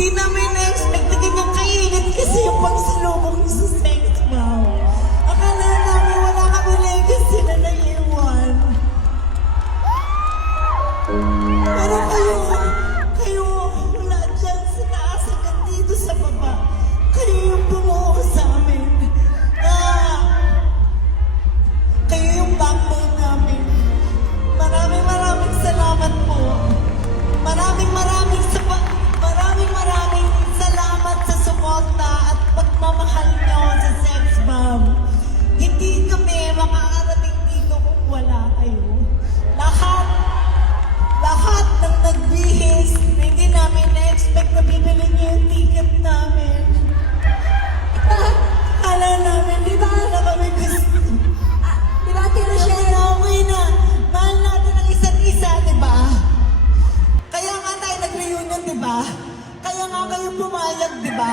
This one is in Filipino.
Hindi namin na-expect na ganyang kainit kasi yung pagsalubong niyo sa sex bomb. Akala namin wala kami legacy na naiiwan. Pero kayo, wala dyan sa taas hanggang dito sa baba. Kayo yung bumuo sa amin. Kayo yung backbone namin. Maraming salamat po. Maraming salamat sa suporta at pagmamahal nyo sa Sex Bomb. Hindi kami makakarating dito kung wala kayo. Lahat ng nagbihis na hindi namin na-expect na bibili nyo yung ticket namin. Kala namin, di ba na kami gusto? Di ba, Tino Shell? Okay na. Mahal natin ang isa't isa, di ba? Kaya nga tayo nag-reunion, di ba? Kaya nga kayo pumayag, di ba?